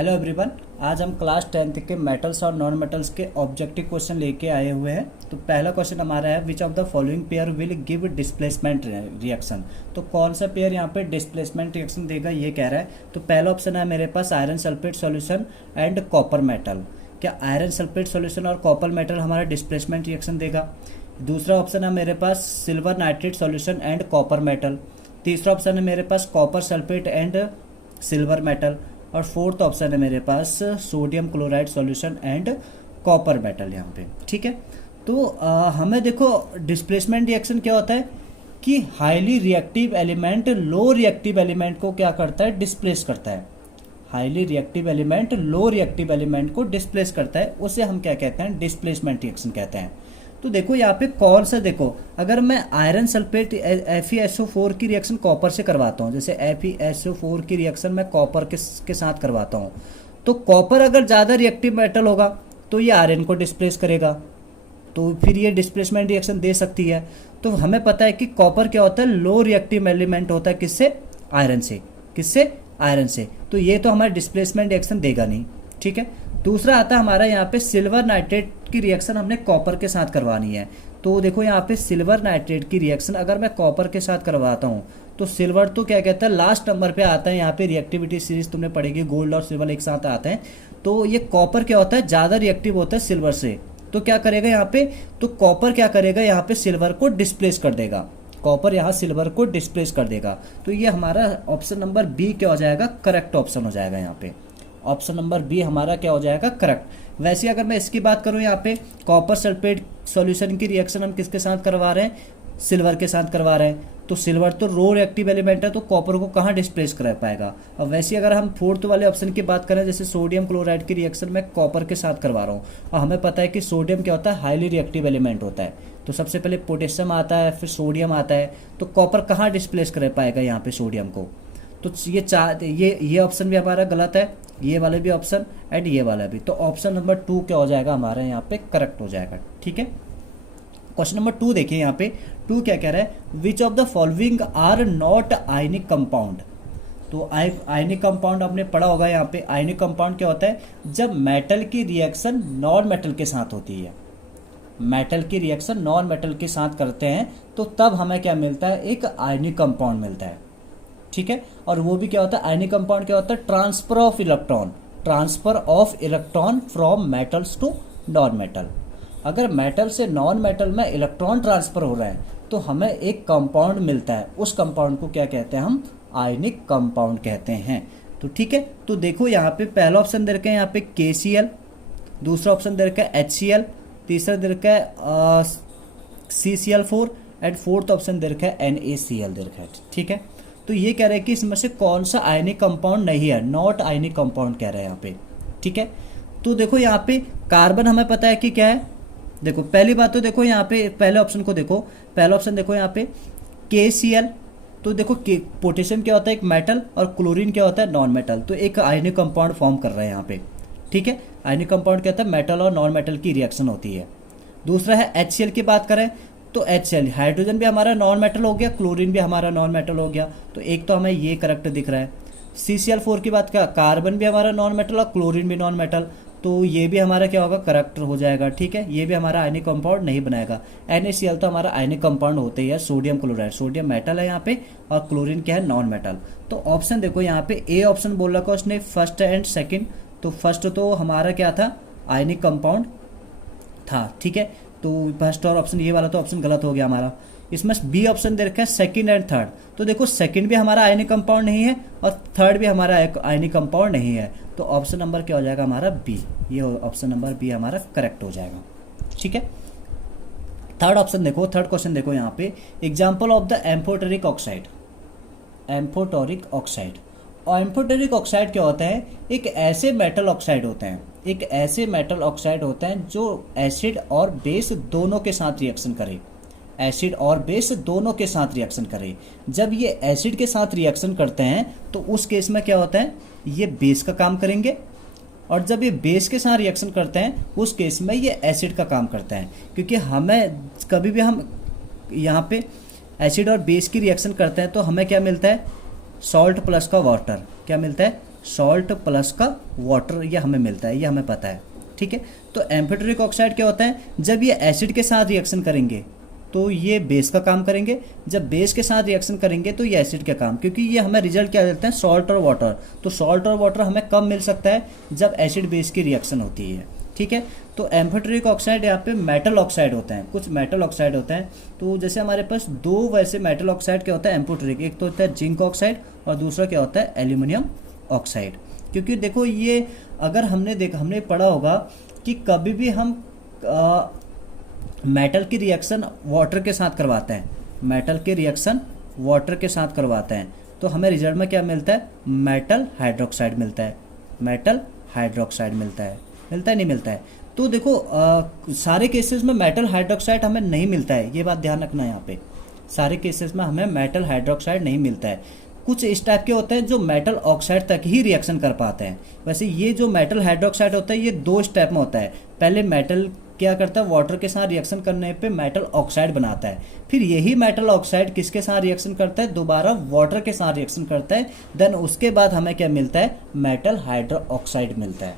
Hello everyone. आज हम class 10th के मेटल्स और नॉन मेटल्स के ऑब्जेक्टिव क्वेश्चन लेके आए हुए हैं। तो पहला क्वेश्चन हमारा है which of the following pair will give displacement reaction. तो कौन सा पेयर यहाँ पे डिस्प्लेसमेंट रिएक्शन देगा ये कह रहा है। तो पहला ऑप्शन है मेरे पास iron sulphate solution and copper metal. क्या आयरन सल्फेट सॉल्यूशन और कॉपर मेटल हमारा डिस्प्लेसमेंट रिएक्शन देगा। दूसरा ऑप्शन है मेरे पास silver nitrate solution and copper metal. तीसरा ऑप्शन है मेरे पास copper sulphate and silver metal. और फोर्थ ऑप्शन है मेरे पास sodium chloride solution and copper metal यहाँ पे। ठीक है, तो हमें देखो डिस्प्लेसमेंट रिएक्शन क्या होता है कि highly reactive element low reactive element को क्या करता है, डिस्प्लेस करता है। Highly reactive element low reactive element को डिस्प्लेस करता है, उसे हम क्या कहते हैं, डिस्प्लेसमेंट रिएक्शन कहते हैं। तो देखो यहाँ पे कौन सा, देखो अगर मैं आयरन सल्फेट FeSO4 की रिएक्शन कॉपर से करवाता हूँ, जैसे FeSO4 की रिएक्शन मैं कॉपर के साथ करवाता हूँ, तो कॉपर अगर ज़्यादा रिएक्टिव मेटल होगा तो ये आयरन को डिस्प्लेस करेगा, तो फिर ये डिस्प्लेसमेंट रिएक्शन दे सकती है। तो हमें पता है कि कॉपर क्या होता है, लो रिएक्टिव एलिमेंट होता है, किससे, आयरन से। किससे, आयरन से। तो ये तो हमारा डिस्प्लेसमेंट रिएक्शन देगा नहीं। ठीक है, दूसरा आता है हमारा यहाँ पे सिल्वर नाइट्रेट की रिएक्शन हमने कॉपर के साथ करवानी है। तो देखो यहाँ पे सिल्वर नाइट्रेट की रिएक्शन अगर मैं कॉपर के साथ करवाता हूँ तो सिल्वर तो क्या कहता है, लास्ट नंबर पे आता है। यहाँ पे रिएक्टिविटी सीरीज तुमने पढ़ेगी, गोल्ड और सिल्वर एक साथ आते हैं। तो ये कॉपर क्या होता है, ज़्यादा रिएक्टिव होता है सिल्वर से। तो क्या करेगा यहाँ पे, तो कॉपर क्या करेगा, यहाँ पे सिल्वर को डिस्प्लेस कर देगा। कॉपर यहाँ सिल्वर को डिस्प्लेस कर देगा। तो ये हमारा ऑप्शन नंबर बी क्या हो जाएगा, करेक्ट ऑप्शन हो जाएगा। यहाँ पे ऑप्शन नंबर बी हमारा क्या हो जाएगा, करेक्ट। वैसे अगर मैं इसकी बात करूं, यहाँ पे कॉपर सल्फेट सॉल्यूशन की रिएक्शन हम किसके साथ करवा रहे हैं, सिल्वर के साथ करवा रहे हैं। तो सिल्वर तो रो रिएक्टिव एलिमेंट है, तो कॉपर को कहाँ डिस्प्लेस कर पाएगा। और वैसे अगर हम फोर्थ वाले ऑप्शन की बात करें, जैसे सोडियम क्लोराइड की रिएक्शन मैं कॉपर के साथ करवा रहा हूँ, और हमें पता है कि सोडियम क्या होता है, हाईली रिएक्टिव एलिमेंट होता है। तो सबसे पहले पोटेशियम आता है, फिर सोडियम आता है। तो कॉपर कहाँ डिस्प्लेस कर पाएगा यहाँ पे सोडियम को। तो ये ऑप्शन भी हमारा गलत है, ये वाले भी ऑप्शन एंड ये वाला भी। तो ऑप्शन नंबर 2 क्या हो जाएगा हमारा यहाँ पे, करेक्ट हो जाएगा। ठीक है, क्वेश्चन नंबर 2 देखिए यहाँ पे 2 क्या कह रहा है, which of the following are not ionic compound. तो आयनिक कंपाउंड आपने पढ़ा होगा। यहाँ पे आयनिक कंपाउंड क्या होता है, जब मेटल की रिएक्शन नॉन मेटल के साथ होती है। मेटल की रिएक्शन नॉन मेटल के साथ करते हैं तो तब हमें क्या मिलता है, एक आयनिक कंपाउंड मिलता है। ठीक है, और वो भी क्या होता है, आयनिक कंपाउंड क्या होता है, transfer of electron. Transfer of electron from metals to non metal. अगर मेटल से नॉन मेटल में इलेक्ट्रॉन ट्रांसफर हो रहा है तो हमें एक कंपाउंड मिलता है, उस कंपाउंड को क्या कहते हैं, हम आयनिक कंपाउंड कहते हैं। तो ठीक है, तो देखो यहाँ पे पहला ऑप्शन दे रखा है यहाँ पे KCl, दूसरा ऑप्शन दे रखा है HCl, तीसरा दे रखा है CCl4 एंड फोर्थ ऑप्शन दे रखा है NaCl दे रखा है। ठीक है, तो ये कह रहे हैं कि इसमें से कौन सा आयनिक कंपाउंड नहीं है, नॉट आयनिक कंपाउंड कह रहे हैं यहाँ पे। ठीक है, तो देखो यहाँ पे कार्बन हमें पता है कि क्या है। देखो पहली बात तो देखो यहाँ पे पहले ऑप्शन को देखो, पहला ऑप्शन देखो यहाँ पे KCl। तो देखो पोटेशियम क्या होता है, एक मेटल, और क्लोरीन क्या होता है, नॉन मेटल। तो एक आयनिक कंपाउंड फॉर्म कर रहे हैं यहाँ पे। ठीक है, आयनिक कंपाउंड क्या होता है, मेटल और नॉन मेटल की रिएक्शन होती है। दूसरा है HCl की बात करें तो HCl हाइड्रोजन भी हमारा नॉन मेटल हो गया, क्लोरीन भी हमारा नॉन मेटल हो गया। तो एक तो हमें ये करेक्ट दिख रहा है। CCl4 की बात क्या, कार्बन भी हमारा नॉन मेटल और क्लोरीन भी नॉन मेटल। तो ये भी हमारा क्या होगा, करेक्ट हो जाएगा। ठीक है, ये भी हमारा आयनिक कंपाउंड नहीं बनाएगा। NaCl तो हमारा आयनिक कंपाउंड होते ही है, सोडियम क्लोराइड। सोडियम मेटल है यहाँ पे और क्लोरीन क्या है, नॉन मेटल। तो ऑप्शन देखो यहाँ पे ए ऑप्शन बोल रखा है उसने, फर्स्ट एंड सेकेंड। तो फर्स्ट तो हमारा क्या था, आयनिक कंपाउंड था। ठीक है, तो फर्स्ट और ऑप्शन ये वाला तो ऑप्शन गलत हो गया हमारा। इसमें बी ऑप्शन दे रखा है सेकंड एंड थर्ड। तो देखो सेकंड भी हमारा आयनिक कंपाउंड नहीं है और थर्ड भी हमारा आयनिक कंपाउंड नहीं है। तो ऑप्शन नंबर क्या हो जाएगा हमारा, बी। ये ऑप्शन नंबर बी हमारा करेक्ट हो जाएगा। ठीक है, थर्ड ऑप्शन देखो, थर्ड क्वेश्चन देखो यहाँ पे, example of the amphoteric oxide. Amphoteric oxide, और एम्फोटेरिक ऑक्साइड क्या होता है, एक ऐसे मेटल ऑक्साइड होते हैं, एक ऐसे मेटल ऑक्साइड होते हैं जो एसिड और बेस दोनों के साथ रिएक्शन करे। एसिड और बेस दोनों के साथ रिएक्शन करे। जब ये एसिड के साथ रिएक्शन करते हैं तो उस केस में क्या होता है, ये बेस का काम करेंगे, और जब ये बेस के साथ रिएक्शन करते हैं उस केस में ये एसिड का काम करते हैं। क्योंकि हमें कभी भी हम यहाँ पे एसिड और बेस की रिएक्शन करते हैं तो हमें क्या मिलता है, सॉल्ट प्लस का वाटर। क्या मिलता है, सॉल्ट प्लस का वाटर, ये हमें मिलता है, ये हमें पता है, ठीक है। तो एम्फोटेरिक ऑक्साइड क्या होता है, जब ये एसिड के साथ रिएक्शन करेंगे तो ये बेस का काम करेंगे, जब बेस के साथ रिएक्शन करेंगे तो ये एसिड का काम, क्योंकि ये हमें रिजल्ट क्या देते हैं, सॉल्ट और वाटर। तो सॉल्ट और वाटर हमें कब मिल सकता है, जब एसिड बेस की रिएक्शन होती है, ठीक है। तो एम्फोटेरिक ऑक्साइड यहाँ पे मेटल ऑक्साइड होते हैं, कुछ मेटल ऑक्साइड होते हैं। तो जैसे हमारे पास दो वैसे मेटल ऑक्साइड क्या होता है एम्फोटेरिक, एक तो होता है जिंक ऑक्साइड और दूसरा क्या होता है एल्यूमिनियम ऑक्साइड। क्योंकि देखो ये अगर हमने पढ़ा होगा कि कभी भी हम मेटल की रिएक्शन वाटर के साथ करवाते हैं, मेटल की रिएक्शन वाटर के साथ करवाते हैं, तो हमें रिजल्ट में क्या मिलता है, मेटल हाइड्रोक्साइड मिलता है, मेटल हाइड्रोक्साइड मिलता है, नहीं मिलता है। तो देखो सारे केसेस में मेटल हाइड्रोक्साइड हमें नहीं मिलता है, ये बात ध्यान रखना है यहाँ पे, सारे केसेस में हमें मेटल हाइड्रोक्साइड नहीं मिलता है। कुछ इस टाइप के होते हैं जो मेटल ऑक्साइड तक ही रिएक्शन कर पाते हैं। वैसे ये जो मेटल हाइड्रोक्साइड होता है ये दो स्टेप में होता है, पहले मेटल क्या करता है, वाटर के साथ रिएक्शन करने पे मेटल ऑक्साइड बनाता है, फिर यही मेटल ऑक्साइड किसके साथ रिएक्शन करता है, दोबारा वाटर के साथ रिएक्शन करता है, देन उसके बाद हमें क्या मिलता है, मेटल हाइड्रो ऑक्साइड मिलता है,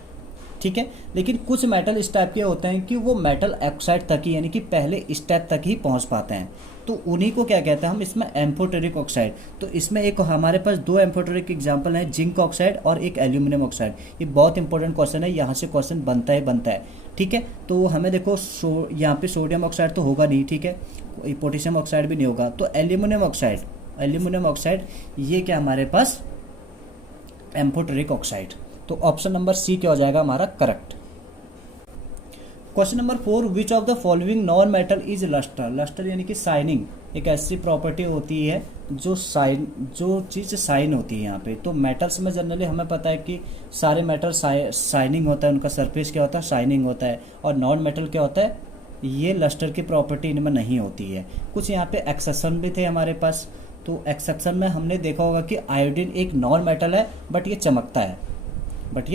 ठीक है। लेकिन कुछ मेटल इस टाइप के होते हैं कि वो मेटल ऑक्साइड तक ही, यानी कि पहले स्टेप तक ही पहुंच पाते हैं, तो उन्हीं को क्या कहते हैं हम इसमें एम्फोटेरिक ऑक्साइड। तो इसमें एक हमारे पास दो एम्फोटेरिक एग्जांपल हैं, जिंक ऑक्साइड और एक एल्यूमिनियम ऑक्साइड। ये बहुत इंपॉर्टेंट क्वेश्चन है, यहाँ से क्वेश्चन बनता है, ठीक है। तो हमें देखो यहाँ पे सोडियम ऑक्साइड तो होगा नहीं, ठीक है, पोटेशियम ऑक्साइड भी नहीं होगा, तो एल्यूमिनियम ऑक्साइड ये क्या हमारे पास एम्फोटेरिक ऑक्साइड। तो ऑप्शन नंबर सी क्या हो जाएगा हमारा correct. Question number 4, which of the following non metal is lustre. Lustre यानी कि शाइनिंग, एक ऐसी प्रॉपर्टी होती है जो चीज़ शाइन होती है यहाँ पे। तो मेटल्स में जनरली हमें पता है कि सारे मेटल शाइनिंग होता है, उनका सरफेस क्या होता है, शाइनिंग होता है, और नॉन मेटल क्या होता है, ये लस्टर की प्रॉपर्टी इनमें नहीं होती है। कुछ यहाँ पे एक्सेप्शन भी थे हमारे पास। तो एक्सेप्शन में हमने देखा होगा कि आयोडीन एक नॉन मेटल है बट ये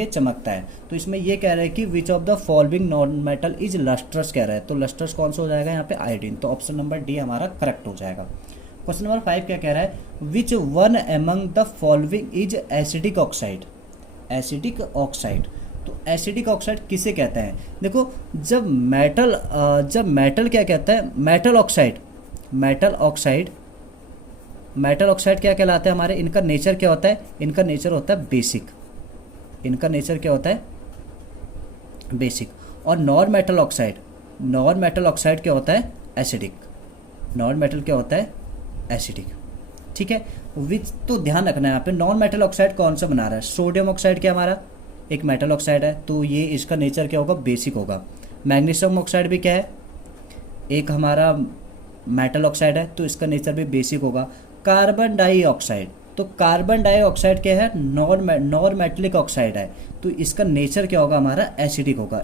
चमकता है, तो इसमें ये कह रहा है कि विच of the following non metal is lustrous कह रहा है। तो लस्ट्रस कौन सा हो जाएगा यहाँ पे, आयोडीन। तो ऑप्शन नंबर डी हमारा करेक्ट हो जाएगा। क्वेश्चन नंबर 5 क्या कह रहा है, which one among the following is acidic oxide. तो एसिडिक ऑक्साइड किसे कहते हैं, देखो जब मेटल क्या कहता है, मेटल ऑक्साइड क्या कहलाते हैं हमारे, इनका नेचर क्या होता है, इनका नेचर होता है बेसिक, बेसिक। और नॉन मेटल ऑक्साइड क्या होता है, एसिडिक, ठीक है। विच तो ध्यान रखना है यहाँ पे, नॉन मेटल ऑक्साइड कौन सा बना रहा है, सोडियम ऑक्साइड क्या हमारा एक मेटल ऑक्साइड है, तो ये इसका नेचर क्या होगा, बेसिक होगा। मैग्नीशियम ऑक्साइड भी क्या है, एक हमारा मेटल ऑक्साइड है, तो इसका नेचर भी बेसिक होगा। कार्बन डाइऑक्साइड, तो कार्बन डाइऑक्साइड क्या है, नॉन मेटलिक ऑक्साइड है, तो इसका नेचर क्या होगा हमारा, एसिडिक होगा,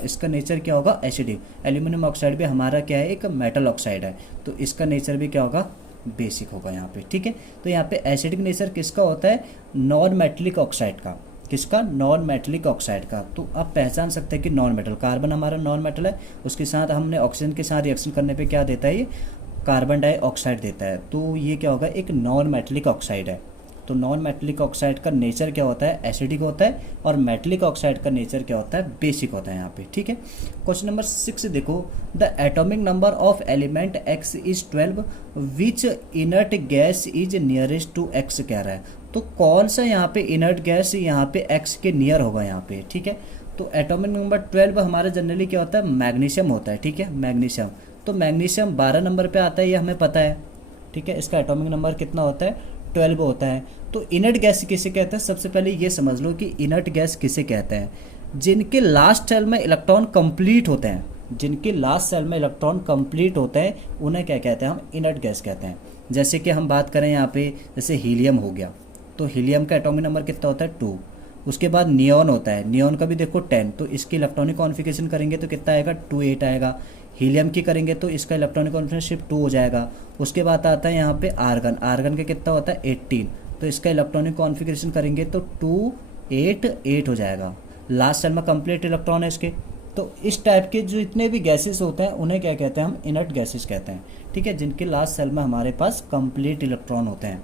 एसिडिक। एल्यूमिनियम ऑक्साइड भी हमारा क्या है, एक मेटल ऑक्साइड है, तो इसका नेचर भी क्या होगा, बेसिक होगा यहाँ पे, ठीक है। तो यहाँ पे एसिडिक नेचर किसका होता है, नॉन मेटलिक ऑक्साइड का, तो आप पहचान सकते हैं कि नॉन मेटल, कार्बन हमारा नॉन मेटल है, उसके साथ हमने ऑक्सीजन के साथ रिएक्शन करने पे क्या देता है, ये कार्बन डाइऑक्साइड देता है, तो ये क्या होगा, एक नॉन मेटलिक ऑक्साइड है। तो नॉन मेटलिक ऑक्साइड का नेचर क्या होता है, एसिडिक होता है, और मेटलिक ऑक्साइड का नेचर क्या होता है, बेसिक होता है यहाँ पे, ठीक है। क्वेश्चन नंबर 6 देखो, the atomic number of element X is 12, which inert gas is nearest to X कह रहा है। तो कौन सा यहाँ पे इनर्ट गैस यहाँ पे X के नियर होगा यहाँ पे, ठीक है। तो एटॉमिक नंबर 12 हमारा जनरली क्या होता है, मैग्नीशियम होता है, ठीक है, मैग्नीशियम। तो मैग्नीशियम 12 नंबर पे आता है, ये हमें पता है, ठीक है। इसका एटॉमिक नंबर कितना होता है, 12 होता है। तो इनर्ट गैस किसे कहते हैं, सबसे पहले ये समझ लो कि इनर्ट गैस किसे कहते हैं, जिनके लास्ट सेल में इलेक्ट्रॉन कंप्लीट होते हैं, उन्हें क्या कहते हैं, हम इनर्ट गैस कहते हैं। जैसे कि हम बात करें यहाँ पे, जैसे हीलियम हो गया, तो हीलियम का एटॉमिक नंबर कितना होता है, 2। उसके बाद नियॉन होता है, नियॉन का भी देखो 10, तो इसकी इलेक्ट्रॉनिक कॉन्फ़िगरेशन करेंगे तो कितना आएगा, 28 आएगा। हीलियम की करेंगे तो इसका इलेक्ट्रॉनिक कॉन्फ़िगरेशन 2 हो जाएगा। उसके बाद आता है यहाँ पे आर्गन, आर्गन का कितना होता है, 18, तो इसका इलेक्ट्रॉनिक कॉन्फ़िगरेशन करेंगे तो 288 हो जाएगा। लास्ट सेल में कंप्लीट इलेक्ट्रॉन है इसके। तो इस टाइप के जो इतने भी गैसेस होते हैं उन्हें क्या कहते हैं, हम इनर्ट गैसेस कहते हैं, ठीक है, जिनके लास्ट सेल में हमारे पास कंप्लीट इलेक्ट्रॉन होते हैं,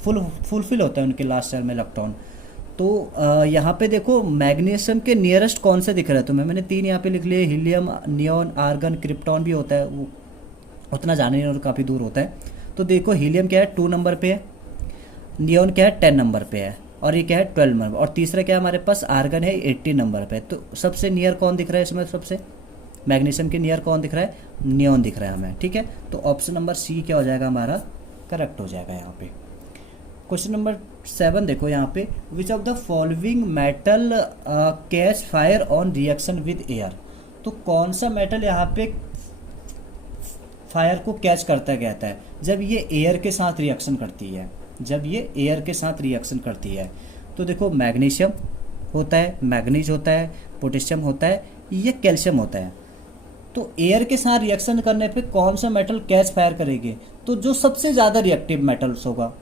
फुलफिल होता है उनके लास्ट सेल में इलेक्ट्रॉन। तो यहाँ पे देखो मैग्नीशियम के नियरेस्ट कौन सा दिख रहा है तुम्हें, मैंने 3 यहाँ पे लिख लिए, हीलियम, नियॉन, आर्गन, क्रिप्टॉन भी होता है, वो उतना जाने नहीं और काफ़ी दूर होता है। तो देखो हीलियम क्या है 2 नंबर पे है, नियॉन क्या है 10 नंबर पे है, और ये क्या है 12 नंबर, और तीसरा क्या है हमारे पास आर्गन है 80 नंबर पे। तो सबसे नियर कौन दिख रहा है इसमें, सबसे मैग्नीशियम के नियर कौन दिख रहा है, नियॉन दिख रहा है हमें, ठीक है। तो ऑप्शन नंबर सी क्या हो जाएगा हमारा, करेक्ट हो जाएगा यहाँ पे। क्वेश्चन नंबर 7 देखो यहाँ पे, विच of the following metal catch fire on reaction with air. तो कौन सा मेटल यहाँ पे फायर को कैच करता कहता है जब ये एयर के साथ रिएक्शन करती है, जब ये एयर के साथ रिएक्शन करती है। तो देखो मैग्नीशियम होता है, मैग्नीज होता है, पोटेशियम होता है, ये कैल्शियम होता है। तो एयर के साथ रिएक्शन करने पे कौन सा मेटल कैच फायर करेगी, तो जो सबसे ज़्यादा रिएक्टिव मेटल्स होगा,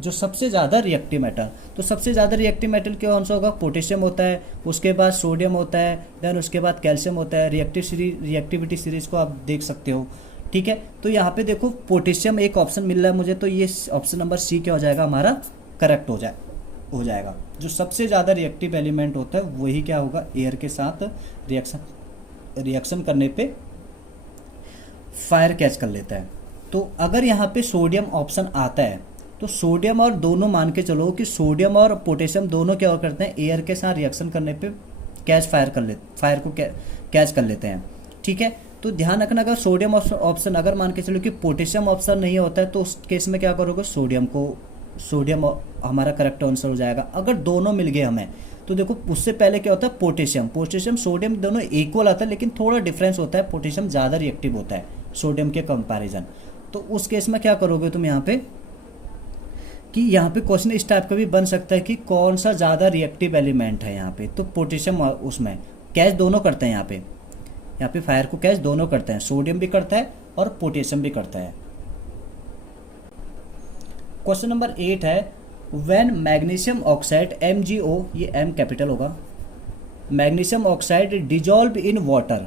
जो सबसे ज़्यादा रिएक्टिव मेटल, तो सबसे ज़्यादा रिएक्टिव मेटल कौन सा होगा, पोटेशियम होता है, उसके बाद सोडियम होता है, देन उसके बाद कैल्शियम होता है। रिएक्टिविटी सीरीज को आप देख सकते हो, ठीक है। तो यहाँ पे देखो पोटेशियम एक ऑप्शन मिल रहा है मुझे, तो ये ऑप्शन नंबर सी क्या हो जाएगा हमारा, करेक्ट हो जाएगा। जो सबसे ज़्यादा रिएक्टिव एलिमेंट होता है वही क्या होगा, एयर के साथ रिएक्शन करने पे फायर कैच कर लेता है। तो अगर यहाँ पे सोडियम ऑप्शन आता है तो सोडियम और दोनों मान के चलो कि सोडियम और पोटेशियम दोनों क्या करते हैं, एयर के साथ रिएक्शन करने पे फायर को कैच कर लेते हैं, ठीक है। तो ध्यान रखना, अगर सोडियम ऑप्शन अगर मान के चलो कि पोटेशियम ऑप्शन नहीं होता है तो उस केस में क्या करोगे, सोडियम हमारा करेक्ट आंसर हो जाएगा। अगर दोनों मिल गए हमें तो देखो उससे पहले क्या होता है, पोटेशियम सोडियम दोनों इक्वल आता है, लेकिन थोड़ा डिफरेंस होता है, पोटेशियम ज़्यादा रिएक्टिव होता है सोडियम के कंपैरिजन। तो उस केस में क्या करोगे तुम यहाँ पे, कि यहाँ पे क्वेश्चन इस टाइप का भी बन सकता है कि कौन सा ज़्यादा रिएक्टिव एलिमेंट है यहाँ पे। तो पोटेशियम उसमें कैच दोनों करते हैं, यहाँ पे फायर को कैच दोनों करते हैं, सोडियम भी करता है और पोटेशियम भी करता है। क्वेश्चन नंबर 8 है, व्हेन मैग्नीशियम ऑक्साइड MgO, ये M कैपिटल होगा, magnesium oxide dissolve in water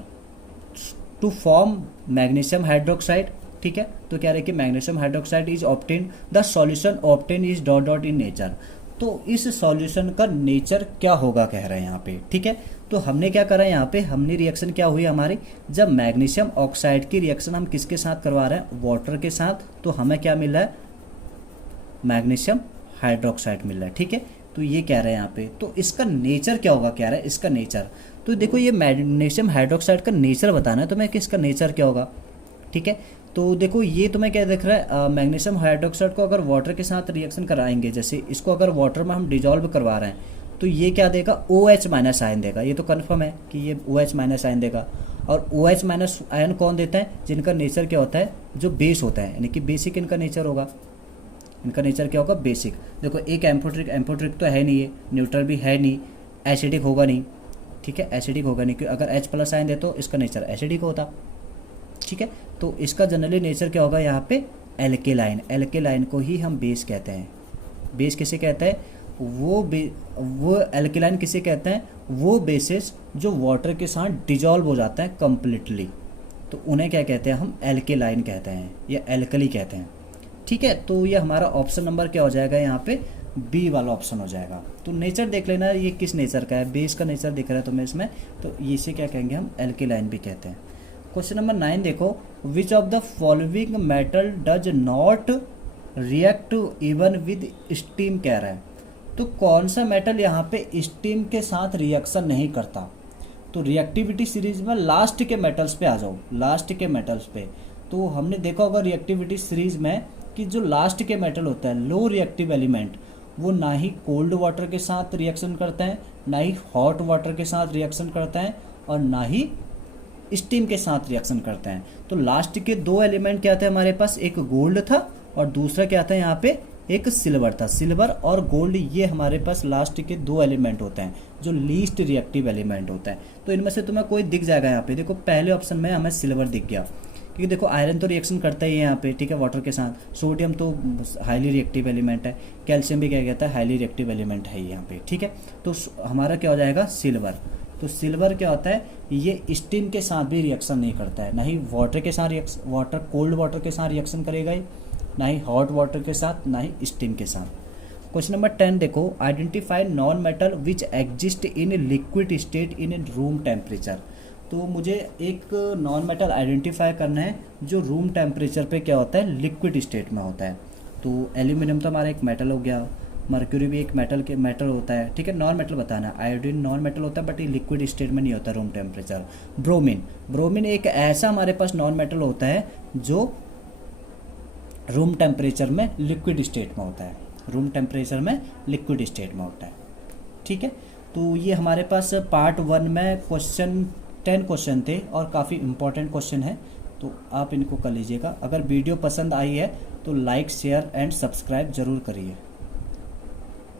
to form magnesium hydroxide, ठीक है। तो कह रहे हैं कि magnesium hydroxide is obtain, the solution obtain is dot dot in nature. तो इस सॉल्यूशन का नेचर क्या होगा कह रहे हैं यहाँ पे, ठीक है। तो हमने क्या करा यहाँ पे, हमने रिएक्शन क्या हुई हमारी, जब मैग्नीशियम ऑक्साइड की रिएक्शन हम किसके साथ करवा रहे हैं, वाटर के साथ, तो हमें क्या मिल रहा है, मैग्नीशियम हाइड्रोक्साइड मिल रहा है, ठीक है। तो ये कह रहे हैं यहाँ पे, तो इसका नेचर क्या होगा कह रहा है, इसका नेचर। तो देखो ये मैग्नीशियम हाइड्रोक्साइड का नेचर बताना है तुम्हें कि इसका नेचर क्या होगा, ठीक है। तो देखो ये तुम्हें क्या दिख रहा है, मैग्नीशियम हाइड्रोक्साइड को अगर वाटर के साथ रिएक्शन कराएंगे, जैसे इसको अगर वाटर में हम डिजॉल्व करवा रहे हैं, तो ये क्या देगा, OH माइनस आयन देगा। ये तो कन्फर्म है कि ये OH माइनस आयन देगा। और OH माइनस आयन कौन देता है, जिनका नेचर क्या होता है, जो बेस होता है, यानी कि बेसिक इनका नेचर होगा। इनका नेचर क्या होगा, बेसिक। देखो एक एम्फोट्रिक तो है नहीं, ये न्यूट्रल भी है नहीं, एसिडिक होगा नहीं, ठीक है, एसिडिक होगा नहीं, क्योंकि अगर H प्लस आयन दे तो इसका नेचर एसिडिक होता, ठीक है। तो इसका जनरली नेचर क्या होगा यहाँ पे, एल्केलाइन को ही हम बेस कहते हैं। बेस किसे कहते हैं, वो एल्केलाइन किसे कहते हैं, वो बेसिस जो वाटर के साथ डिजॉल्व हो जाता है कंप्लीटली, तो उन्हें क्या कहते हैं, हम एल्केलाइन कहते हैं या एल्कली कहते हैं, ठीक है। तो ये हमारा ऑप्शन नंबर क्या हो जाएगा यहाँ पे, बी वाला ऑप्शन हो जाएगा। तो नेचर देख लेना ये किस नेचर का है, बेस का नेचर दिख रहा है तुम्हें इसमें, तो इसे क्या कहेंगे हम, एल्केलाइन भी कहते हैं। क्वेश्चन नंबर 9 देखो, विच of the following metal does not react even with steam कह रहा है। तो कौन सा मेटल यहाँ पे स्टीम के साथ रिएक्शन नहीं करता। तो रिएक्टिविटी सीरीज में लास्ट के मेटल्स पे आ जाओ, लास्ट के मेटल्स पे। तो हमने देखा होगा रिएक्टिविटी सीरीज में कि जो लास्ट के मेटल होता है, लो रिएक्टिव एलिमेंट, वो ना ही कोल्ड वाटर के साथ रिएक्शन करते हैं, ना ही हॉट वाटर के साथ रिएक्शन करते हैं, और ना ही स्टीम के साथ रिएक्शन करते हैं। तो लास्ट के 2 एलिमेंट क्या थे हमारे पास, एक गोल्ड था और दूसरा क्या था यहाँ पे, एक सिल्वर था। सिल्वर और गोल्ड ये हमारे पास लास्ट के 2 एलिमेंट होते हैं जो लीस्ट रिएक्टिव एलिमेंट होता है। तो इनमें से तुम्हें कोई दिख जाएगा यहाँ पे। देखो पहले ऑप्शन में हमें सिल्वर दिख गया, क्योंकि देखो आयरन तो रिएक्शन करता ही है यहाँ पे, ठीक है, वाटर के साथ। सोडियम तो हाईली रिएक्टिव एलिमेंट है, कैल्शियम भी क्या कहता है, हाईली रिएक्टिव एलिमेंट है यहाँ पे, ठीक है। तो हमारा क्या हो जाएगा, सिल्वर। तो सिल्वर क्या होता है, ये स्टीम के साथ भी रिएक्शन नहीं करता है, ना ही वाटर के साथ कोल्ड वाटर के साथ रिएक्शन करेगा ही, ना ही हॉट वाटर के साथ, ना ही स्टीम के साथ। क्वेश्चन नंबर 10 देखो, identify non metal which exist in liquid state in room temperature. तो मुझे एक नॉन मेटल आइडेंटिफाई करना है जो रूम टेम्परेचर पे क्या होता है, लिक्विड स्टेट में होता है। तो एल्यूमिनियम तो हमारा एक मेटल हो गया, मर्क्यूरी भी एक मेटल होता है, ठीक है, नॉन मेटल बताना। आयोडीन नॉन मेटल होता है बट ये लिक्विड स्टेट में नहीं होता रूम टेम्परेचर। ब्रोमीन एक ऐसा हमारे पास नॉन मेटल होता है जो रूम टेम्परेचर में लिक्विड स्टेट में होता है, रूम टेम्परेचर में लिक्विड स्टेट में होता है, ठीक है। तो ये हमारे पास पार्ट 1 में 10 क्वेश्चन थे और काफ़ी इंपॉर्टेंट क्वेश्चन है, तो आप इनको कर लीजिएगा। अगर वीडियो पसंद आई है तो लाइक शेयर एंड सब्सक्राइब ज़रूर करिए।